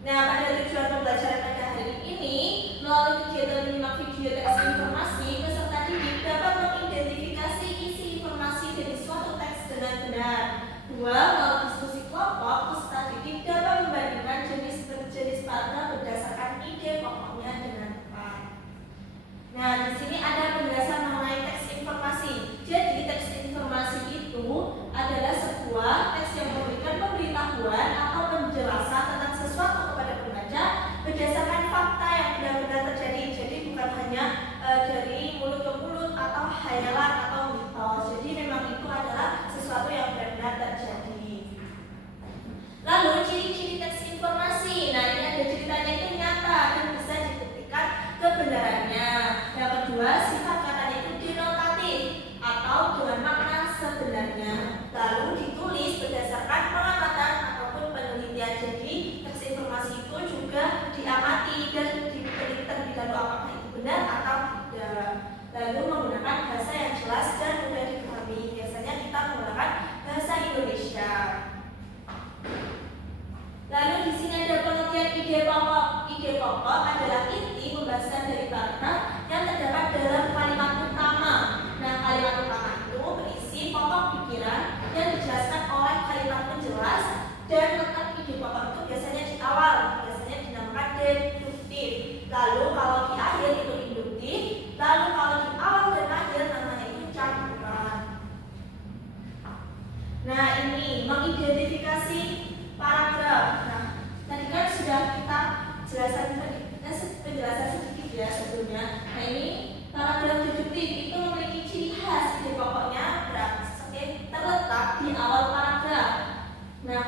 Nah, pada tujuan pembelajaran pada hari ini, melalui kegiatan menyimak video teks informasi, peserta didik dapat mengidentifikasi isi informasi dari suatu teks dengan benar. 2. Melalui diskusi kelompok, peserta didik dapat membandingkan jenis-jenis paragraf berdasarkan ide pokoknya dengan tepat. Nah, di sini ada penjelasan mengenai teks informasi. Jadi, teks informasi itu adalah sebuah teks yang memberikan pemberitahuan atau penjelasan tentang sesuatu kepada pembaca berdasarkan fakta yang benar-benar terjadi. Jadi, bukan hanya dari mulut ke mulut atau hayalan atau mitos. Jadi, memang itu adalah sesuatu yang benar-benar terjadi. Lalu, ciri-ciri teks informasi. Nah, ini ada ceritanya itu nyata dan bisa dibuktikan kebenarannya. Yang kedua, sifat katanya itu denotatif atau dengan makna sebenarnya. Lalu ditulis berdasarkan pengamatan ataupun penelitian. Jadi teks informasi itu juga diamati dan dipelajari terlebih dahulu apakah itu benar atau tidak. Lalu menggunakan bahasa yang jelas dan mudah dipahami. Biasanya kita menggunakan bahasa Indonesia. Lalu di sini ada pengertian ide pokok. Ide pokok adalah inti pembahasan dari paragraf yang terdapat dalam kalimat utama. Nah, kalimat utama itu berisi pokok pikiran yang dijelaskan oleh kalimat penjelas, dan letak ide pokok itu biasanya di awal, biasanya dinamakan deduktif. Lalu kalau di akhir itu induktif. Lalu kalau di awal dan akhir namanya itu campuran. Nah, ini mengidentifikasi paragraf. Nah, tadi kan sudah kita penjelasan sedikit ya sebelumnya. Nah, ini paragraf deduktif itu memiliki ciri khas ide pokoknya terletak di awal paragraf. Nah,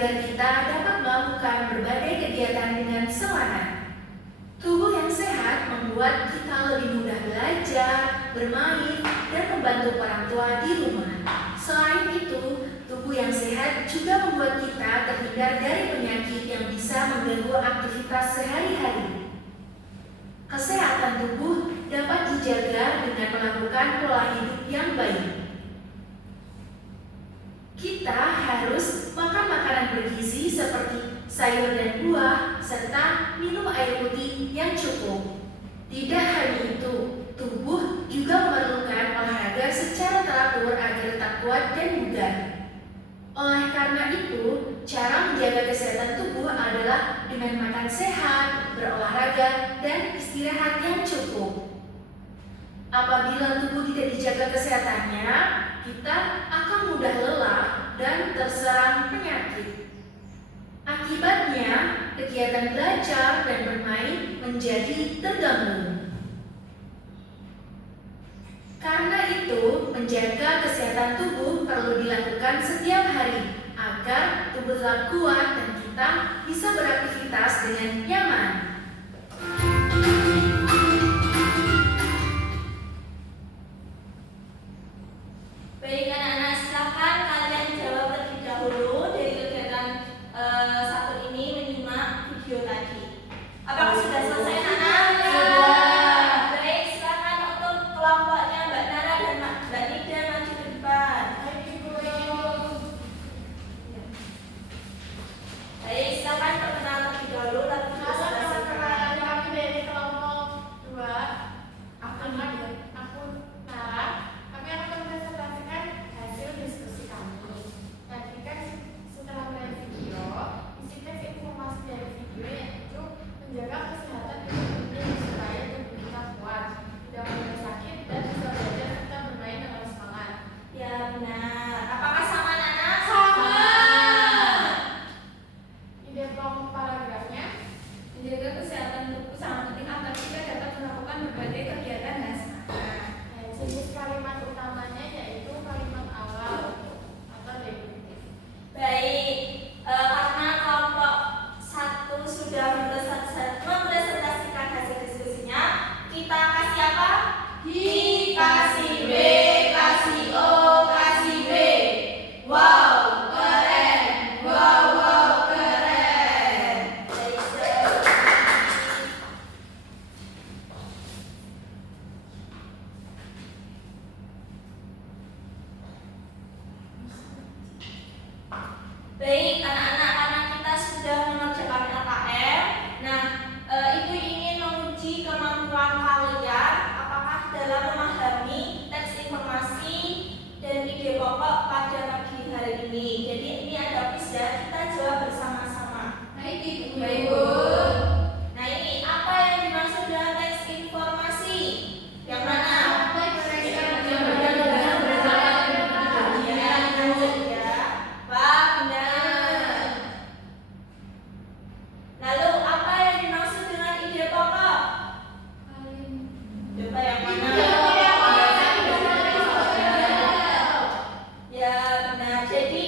agar kita dapat melakukan berbagai kegiatan dengan semangat. Tubuh yang sehat membuat kita lebih mudah belajar, bermain, dan membantu orang tua di rumah. Selain itu, tubuh yang sehat juga membuat kita terhindar dari penyakit yang bisa mengganggu aktivitas sehari-hari. Kesehatan tubuh dapat dijaga dengan melakukan pola hidup yang baik. Kita harus makan makanan bergizi seperti sayur dan buah, serta minum air putih yang cukup. Tidak hanya itu, tubuh juga memerlukan olahraga secara teratur agar tetap kuat dan bugar. Oleh karena itu, cara menjaga kesehatan tubuh adalah dengan makan sehat, berolahraga, dan istirahat yang cukup. Apabila tubuh tidak dijaga kesehatannya, kita akan mudah lelah dan terserang penyakit. Akibatnya, kegiatan belajar dan bermain menjadi terganggu. Karena itu, menjaga kesehatan tubuh perlu dilakukan setiap hari agar tubuh tetap kuat dan kita bisa beraktivitas dengan nyaman. Baik anak-anak, silakan kalian jawab terlebih dahulu dari kegiatan satu ini menyimak video tadi. Apakah sudah selesai anak-anak? Sudah. Baik, silakan untuk kelompoknya Mbak Nara dan Mbak Nida maju ke depan. Baik, silakan perkenalan terlebih dahulu lalu kita selesaikan. Kami dari kelompok 2. Aku Nara. Kami akan mempresentasikan hasil diskusi kami. Tadi kan setelah melihat video, isi teks informasi dari video yaitu menjaga kesehatan tubuh penting supaya tubuh kita kuat, tidak mudah sakit dan bisa belajar serta bermain dengan semangat. Ya benar. Apakah sama anak-anak? Sama. Ide pokok paragrafnya, menjaga kesehatan tubuh sangat penting agar kita dapat melakukan berbagai kegiatan dan semangat. jenis kalimat utamanya yaitu kalimat awal atau definitif. Baik, karena kelompok 1 sudah mempresentasikan hasil diskusinya, kita kasih apa? Kasih B, kasih O, kasih B. Wow, keren. Wow, keren. Baik, baik anak-anak, karena kita sudah mengerjakan LKM, nah Ibu ingin menguji kemampuan kalian apakah dalam memahami teks informasi dan ide pokok pada pagi hari ini. Jadi ini ada quiz ya, kita jawab bersama-sama. Baik Ibu. Baik Bu. Nah ini apa yang dimaksud dengan teks informasi? Yang mana? Lalu apa yang dimaksud dengan ide pokok? Coba yang mana? Ya benar. Jadi